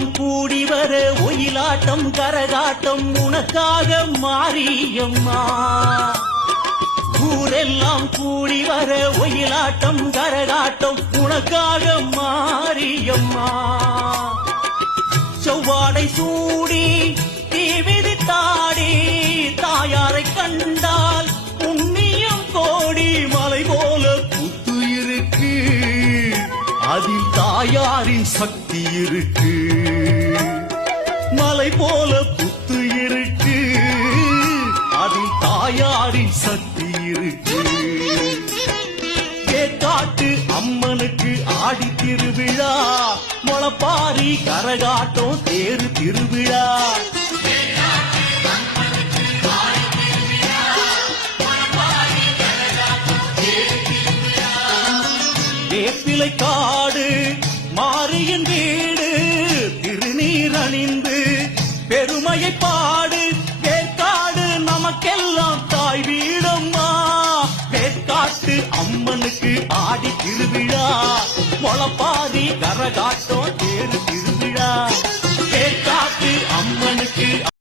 ஊரெல்லாம் கூடி வர ஒயிலாட்டம் கரகாட்டம் உனக்காக மாரியம்மா. ஊரெல்லாம் கூடி வர ஒயிலாட்டம் கரகாட்டம் உனக்காக மாரியம்மா. செவ்வாடை சூடி தீவிதித்தாடி தாயாரை கண்டால் புண்ணியம் கோடி. மலை போல புத்து இருக்கு அதில் தாயாரின் சக்தி இருக்கு. மலை போல புத்து இருக்கு அதில் தாயாரின் சக்தி இருக்கு. கேட்டாட்டு அம்மனுக்கு ஆடி திருவிழா, முளப்பாரி கரகாட்டம் தேரு திருவிழா. வேப்பிலை காடு மாரியின் வீடு திருநீர் அணிந்து பெருமையை பாடு. வேற்காடு நமக்கெல்லாம் தாய் வீடம்மா. வேற்காட்டு அம்மனுக்கு ஆடி திருவிழா, முளப்பாரி கரகாட்டம் தேரு திருவிழா. வேற்காட்டு அம்மனுக்கு